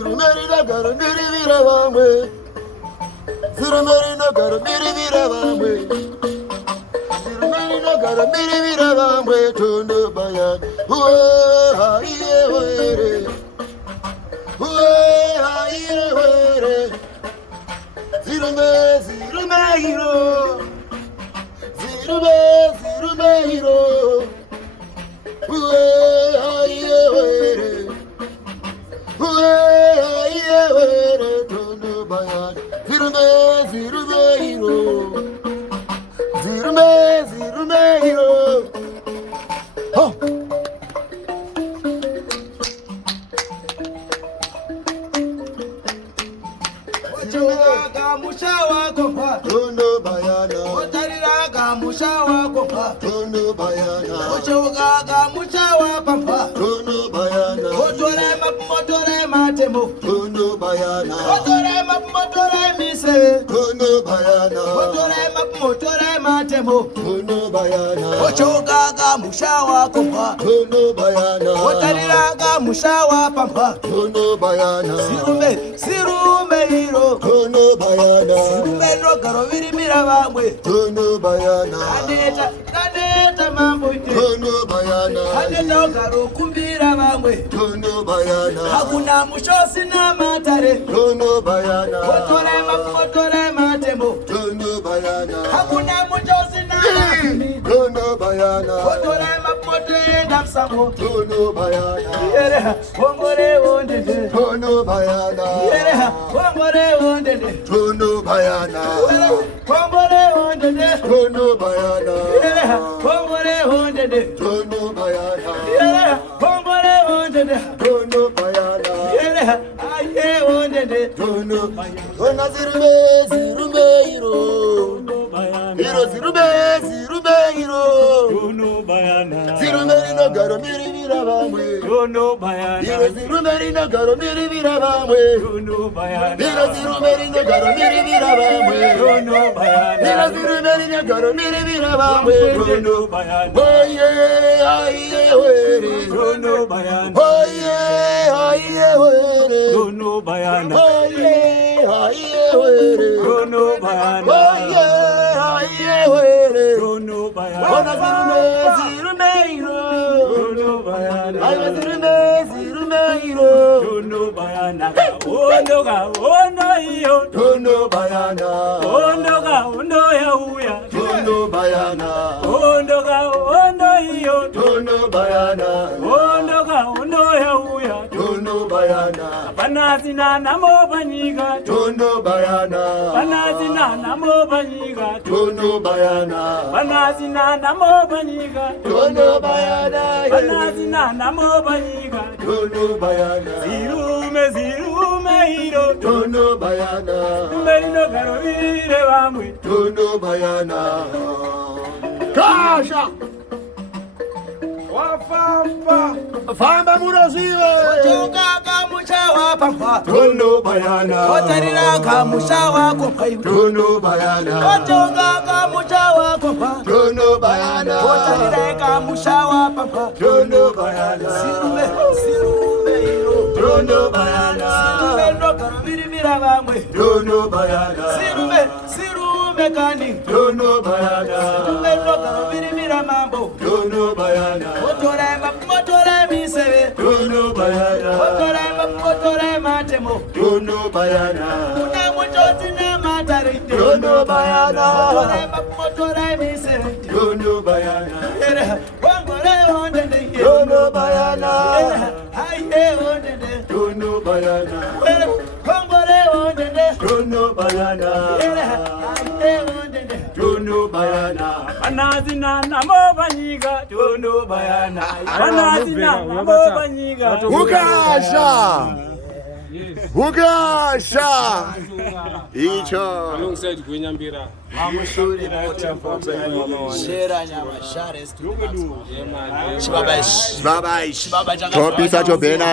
Zirumeri no garo miri vira vamwe. Zirumeri no garo miri vira vamwe. Zirumeri no garo miri vira vamwe. Tondo bayan. Uwe haiye were. Uwe haiye were. Zirume hiro. Zirume hiro. Uwe haiye were. Uwe haiye were. Tondo bayan. Zirume hiro. Zirume hiro. Oh. Ochogaga mushawa kopa Tondo bayana. Otariraga mushawa kopa Tondo bayana. Ochogaga mushawa pampa Tondo bayana. Motore matemo Tondo bayana. Motore mise Tondo bayana. Motore matemo Tondo bayana. Ochogaga mushawa kopa Tondo bayana. Otariraga mushawa pampa Tondo bayana. Sirume hiro Tondo bayana. Sirume no garo viri mira vamwe Tondo bayana. Kadeta mambo ite Tondo bayana. Kadeta garo kumbira vamwe Tondo bayana. Hakuna mushosi na matare Tondo bayana. Motore matemo Tondo bayana. Hakuna mushosi na matimi Tondo bayana. Motore damsamo Tondo bayana. Yereha Wongore wondede Tondo bayana. Yereha Wongore wondede Tondo bayana. Wongore wondede Tondo bayana. Yereha Wongore wondede Tondo bayana. Yereha Wongore wondede Tondo bayana. Yereha Aye wondede Tondo bayana. Zirume hiro. Hiro zirume hiro. Zirumeri no garo miri vira vamwe. Hiro zirumeri no garo miri vira vamwe. Hiro zirumeri no garo miri vira vamwe. Hiro zirumeri no garo miri vira vamwe. Oye aiye were. Oye aiye were. Oye aiye were. Oye aiye were. Ona zirume hiro. Aiwa zirume hiro. Tondo bayana, ondo iyo. Tondo bayana. Ondo ya uya. Tondo bayana. Ondo iyo. Tondo bayana. Ondo ya uya. Tondo bayana. Banazina namo banyiga. Tondo bayana. Banazina namo banyiga. Tondo bayana. Banazina namo banyiga. Tondo bayana. Banazina namo banyiga. Tondo bayana. Zirume hiro. Tondo bayana. Merino garo vire vamwe. Tondo bayana. Kasha. Famba muroziwe. Ochogaga mushawa pampa Tondo bayana. Otariraga mushawa kopa Tondo bayana. Ochogaga mushawa kopa Tondo bayana. Otariraga mushawa pampa Tondo bayana. Sirume hiro Tondo bayana. Sirume no garo viri mira vamwe Tondo bayana. Sirume kani Tondo bayana. Sirume no garo viri mira mambo Tondo bayana. Motore mise Tondo bayana. Motore matemo Tondo bayana. Kuna muchosi na matare Tondo bayana. Motore mise Tondo bayana. Yereha Wongore wondede Tondo bayana. Yereha Aye wondede Tondo bayana. Wongore wondede Tondo bayana. Yereha Aye wondede Tondo bayana. Banazina namo banyiga. Tondo bayana. Banazina namo banyiga. Ukasha. Icho. Alongside Gwenyambira. Mamushuri Shera nyama shares Shibaba Topisa chobena.